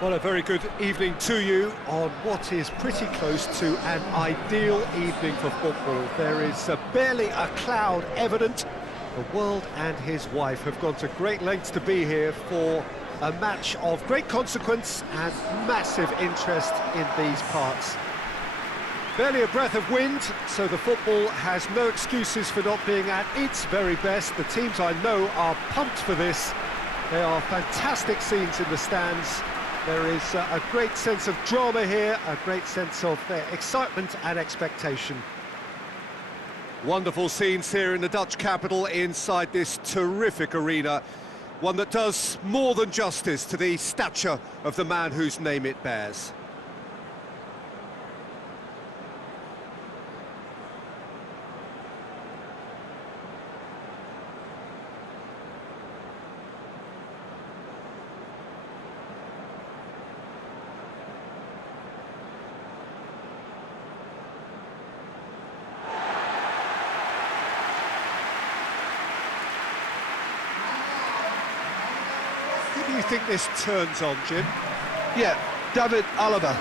Well, a very good evening to you on what is pretty close to an ideal evening for football. There is barely a cloud evident. The world and his wife have gone to great lengths to be here for a match of great consequence and massive interest in these parts. Barely a breath of wind, so the football has no excuses for not being at its very best. The teams I know are pumped for this. There are fantastic scenes in the stands. There is a great sense of drama here, a great sense of excitement and expectation. Wonderful scenes here in the Dutch capital inside this terrific arena. One that does more than justice to the stature of the man whose name it bears. Who do you think this turns on, Jim? Yeah, David Alaba,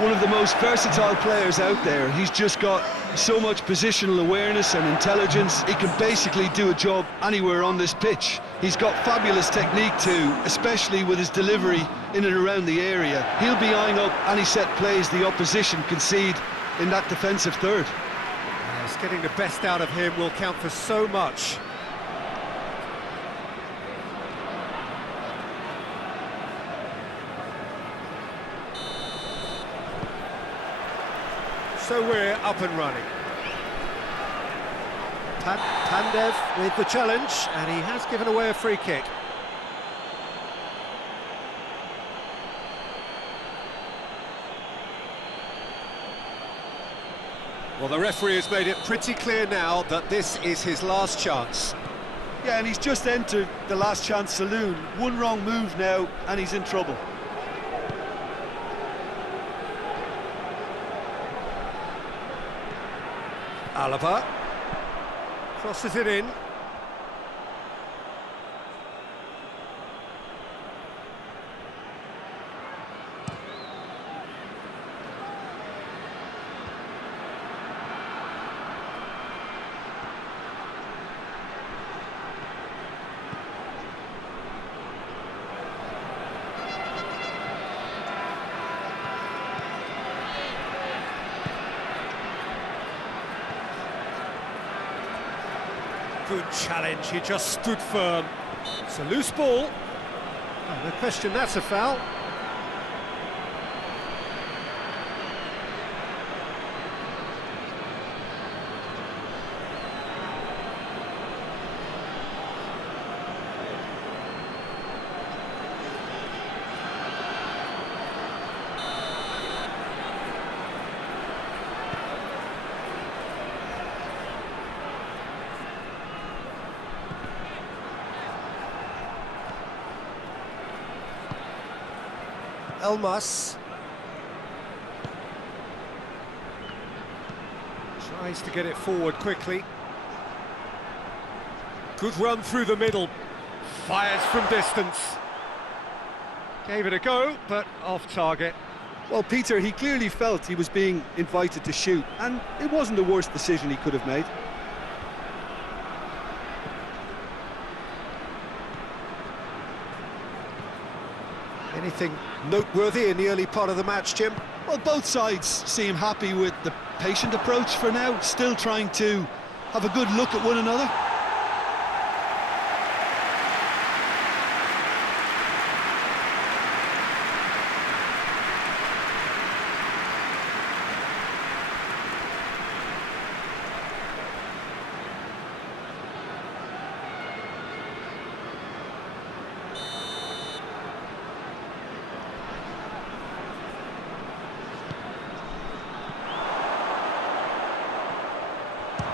one of the most versatile players out there. He's just got so much positional awareness and intelligence. He can basically do a job anywhere on this pitch. He's got fabulous technique too, especially with his delivery in and around the area. He'll be eyeing up any set plays the opposition concede in that defensive third. Yes, getting the best out of him will count for so much. So we're up and running. Pandev with the challenge, and he has given away a free kick. Well, the referee has made it pretty clear now that this is his last chance. Yeah, and he's just entered the last chance saloon. One wrong move now, and he's in trouble. Alaba crosses it in. Good challenge, he just stood firm. It's a loose ball. Oh, no question, that's a foul. Elmas tries to get it forward quickly. Good run through the middle. Fires from distance. Gave it a go, but off target. Well, Peter, he clearly felt he was being invited to shoot, and it wasn't the worst decision he could have made. Anything noteworthy in the early part of the match, Jim? Well, both sides seem happy with the patient approach for now, still trying to have a good look at one another.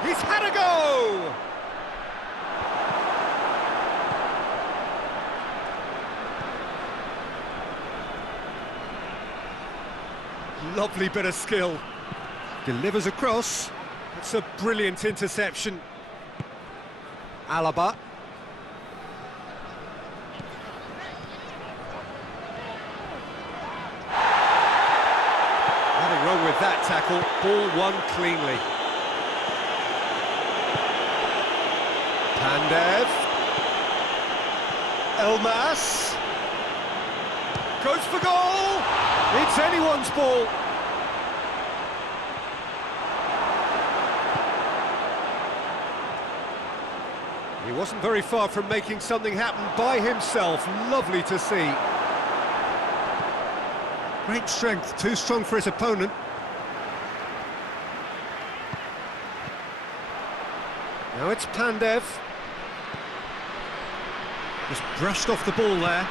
He's had a go! Lovely bit of skill. Delivers across. It's a brilliant interception. Alaba. with that tackle. Ball won cleanly. Pandev. Elmas. Goes for goal! It's anyone's ball. He wasn't very far from making something happen by himself. Lovely to see. Great strength, too strong for his opponent. Now it's Pandev. Just brushed off the ball there.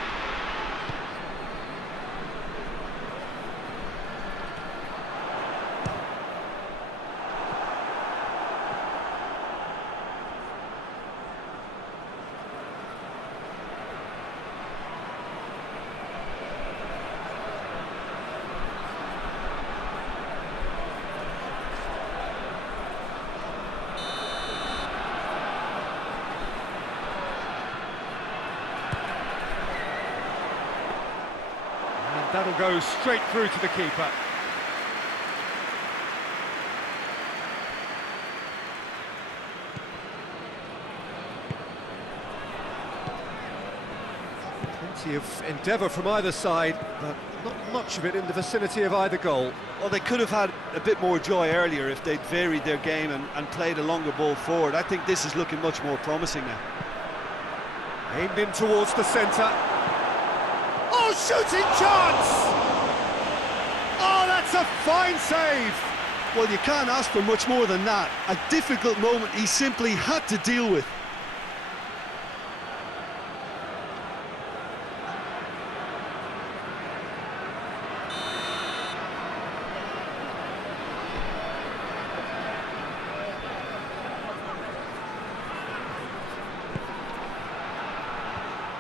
That'll go straight through to the keeper. Plenty of endeavour from either side, but not much of it in the vicinity of either goal. Well, they could have had a bit more joy earlier if they'd varied their game and played a longer ball forward. I think this is looking much more promising now. Aimed in towards the centre. Oh, shooting chance! Oh, that's a fine save! Well, you can't ask for much more than that. A difficult moment he simply had to deal with.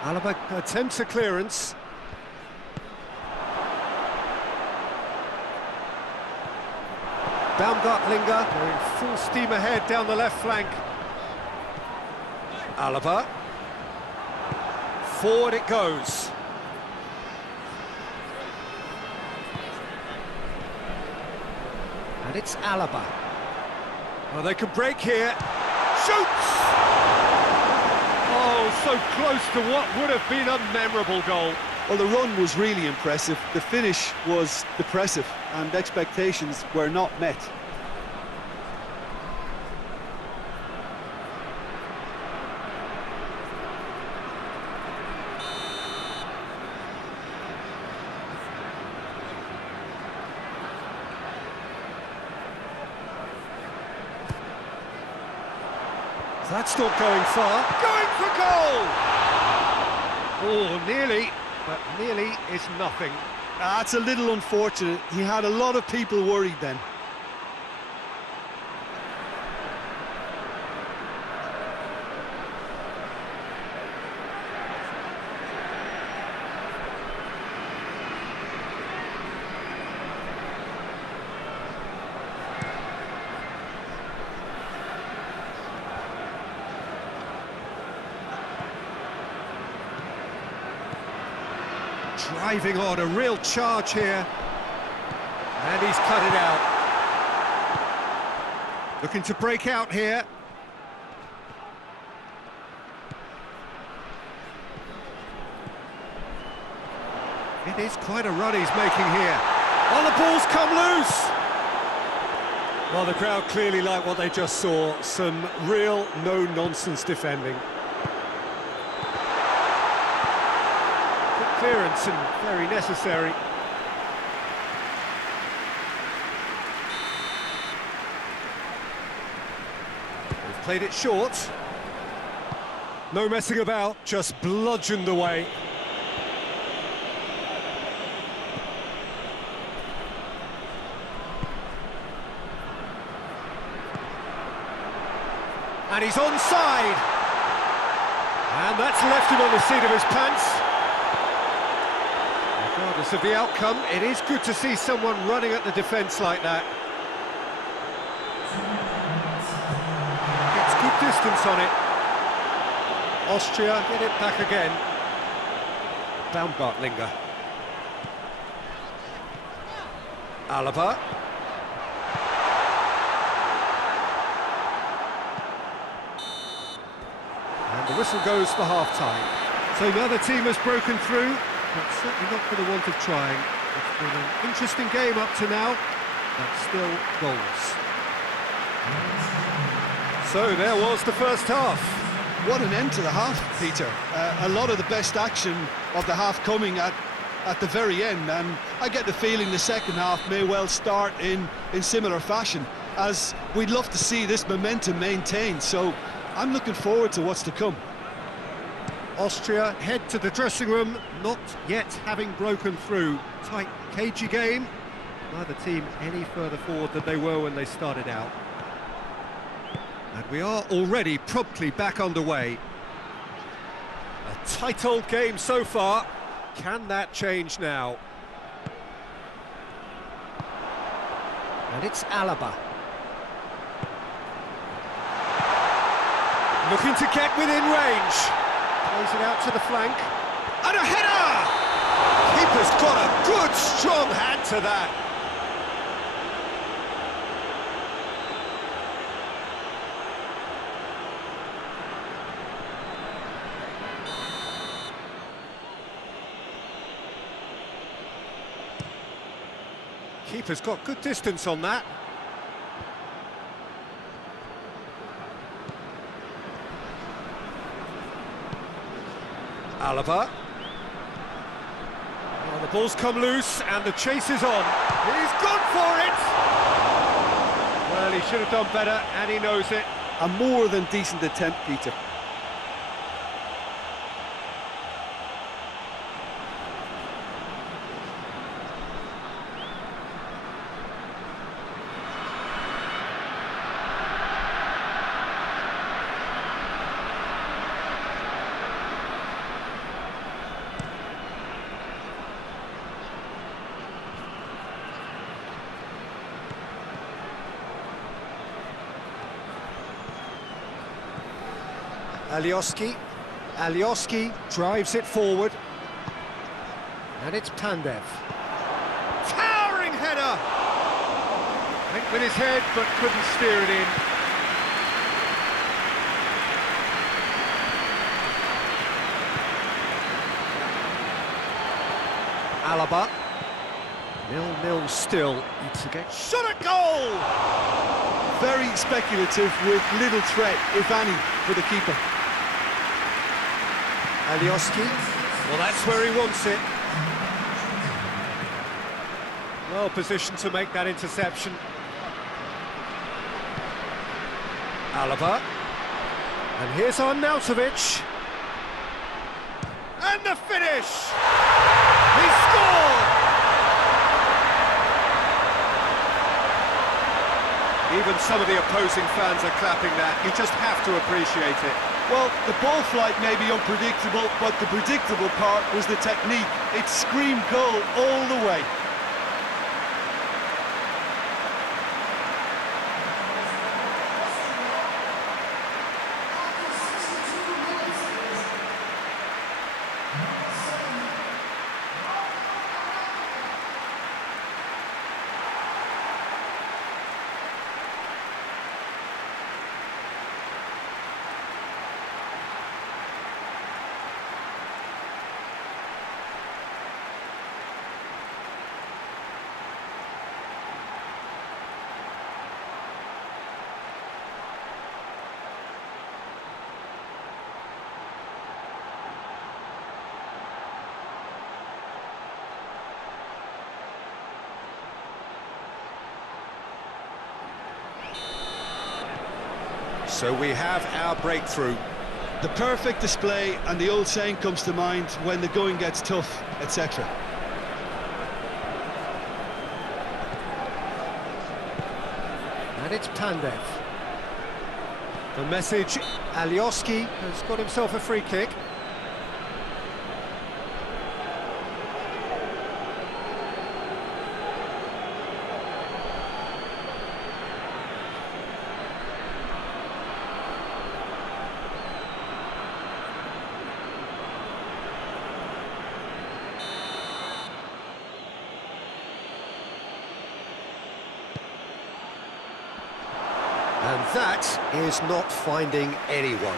Alaba attempts a clearance. Baumgartlinger going full steam ahead down the left flank. Alaba. Forward it goes. And it's Alaba. Well, they could break here. Shoots! Oh, so close to what would have been a memorable goal. Well, the run was really impressive. The finish was depressive, and expectations were not met. That's not going far. Going for goal! Oh, nearly, but nearly is nothing. That's a little unfortunate. He had a lot of people worried then. Driving on, a real charge here. And he's cut it out. Looking to break out here. It is quite a run he's making here. Oh, the ball's come loose! Well, the crowd clearly like what they just saw. Some real no-nonsense defending. Clearance and very necessary. They've played it short. No messing about, just bludgeoned away. And he's onside. And that's left him on the seat of his pants. Regardless of the outcome, it is good to see someone running at the defence like that. Gets good distance on it. Austria get it back again. Baumgartlinger. Alaba. The whistle goes for half-time. So now the team has broken through, but certainly not for the want of trying. It's been an interesting game up to now, but still goals. So there was the first half. What an end to the half, Peter. A lot of the best action of the half coming at the very end, and I get the feeling the second half may well start in similar fashion, as we'd love to see this momentum maintained, so I'm looking forward to what's to come. Austria head to the dressing room, not yet having broken through. Tight, cagey game. Neither team any further forward than they were when they started out. And we are already promptly back underway. A tight old game so far. Can that change now? And it's Alaba. Looking to get within range. Plays it out to the flank. And a header! Keeper's got a good, strong hand to that. Keeper's got good distance on that. Alaba. Well, the ball's come loose and the chase is on. He's gone for it! Well, he should have done better and he knows it. A more than decent attempt, Peter. Alioski drives it forward. And it's Pandev. Towering header! Went with his head, but couldn't steer it in. Alaba. 0-0 still. It's again. Shot at goal! Very speculative with little threat, if any, for the keeper. Alioski, well, that's where he wants it. Well positioned to make that interception. Alaba. And here's Arnautovic. And the finish! He scored! Even some of the opposing fans are clapping that. You just have to appreciate it. Well, the ball flight may be unpredictable, but the predictable part was the technique. It screamed goal all the way. So we have our breakthrough. The perfect display, and the old saying comes to mind, when the going gets tough, etc. And it's Pandev. The message, Alioski has got himself a free kick. And that is not finding anyone.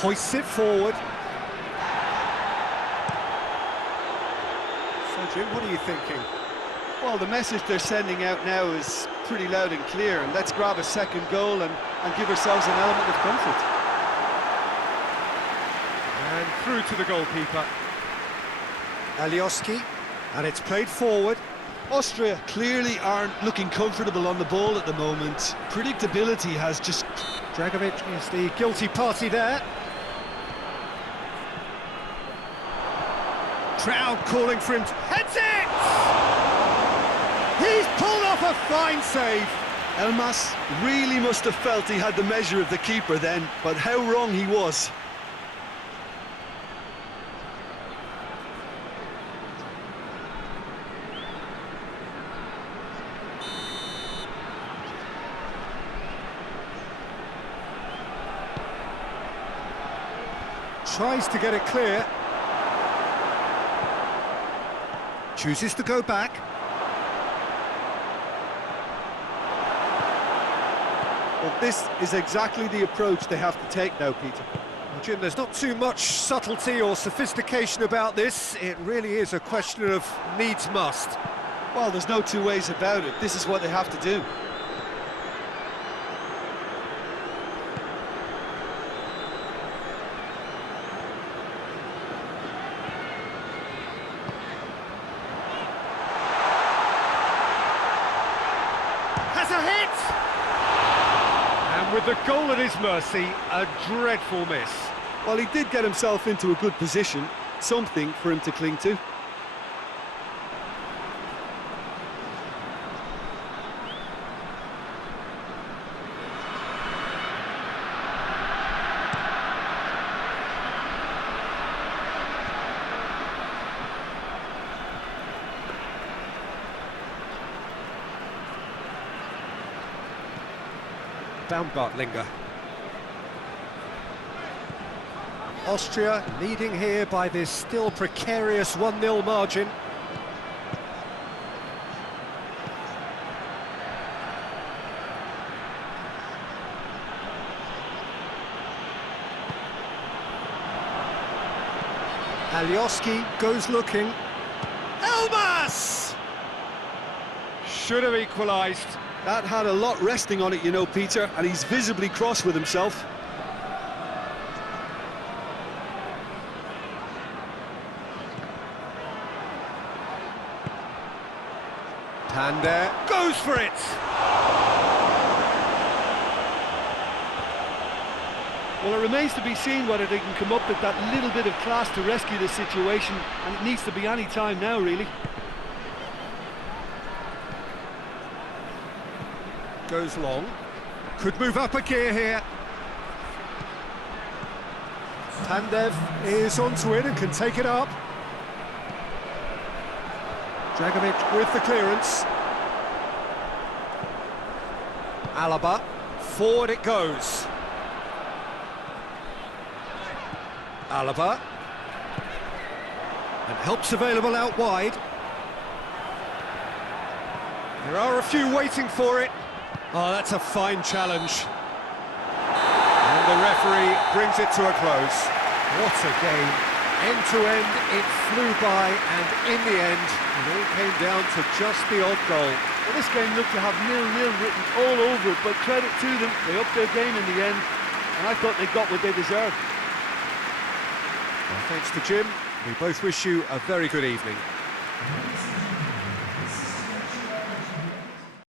Hoists it forward. So, Jim, what are you thinking? Well, the message they're sending out now is pretty loud and clear, and let's grab a second goal and give ourselves an element of comfort. And through to the goalkeeper. Alioski, and it's played forward. Austria clearly aren't looking comfortable on the ball at the moment. Predictability has just... Dragovic is the guilty party there. Crowd calling for him to... Heads it! He's pulled off a fine save. Elmas really must have felt he had the measure of the keeper then, but how wrong he was. Tries to get it clear. Chooses to go back. Well, this is exactly the approach they have to take now, Peter. Well, Jim, there's not too much subtlety or sophistication about this. It really is a question of needs must. Well, there's no two ways about it. This is what they have to do. Has a hit! And with the goal at his mercy, a dreadful miss. Well, he did get himself into a good position, something for him to cling to. Baumgartlinger. Austria leading here by this still precarious 1-0 margin. Alioski goes looking. Elmas! Should have equalised. That had a lot resting on it, you know, Peter, and he's visibly cross with himself. Pander goes for it! Well, it remains to be seen whether they can come up with that little bit of class to rescue the situation, and it needs to be any time now, really. Goes long. Could move up a gear here. Pandev is onto it and can take it up. Dragovic with the clearance. Alaba, forward it goes. Alaba. And help's available out wide. There are a few waiting for it. Oh, that's a fine challenge. And the referee brings it to a close. What a game. End to end, it flew by, and in the end, it all came down to just the odd goal. Well, this game looked to have 0-0 written all over it, but credit to them, they upped their game in the end, and I thought they got what they deserved. Well, thanks to Jim. We both wish you a very good evening.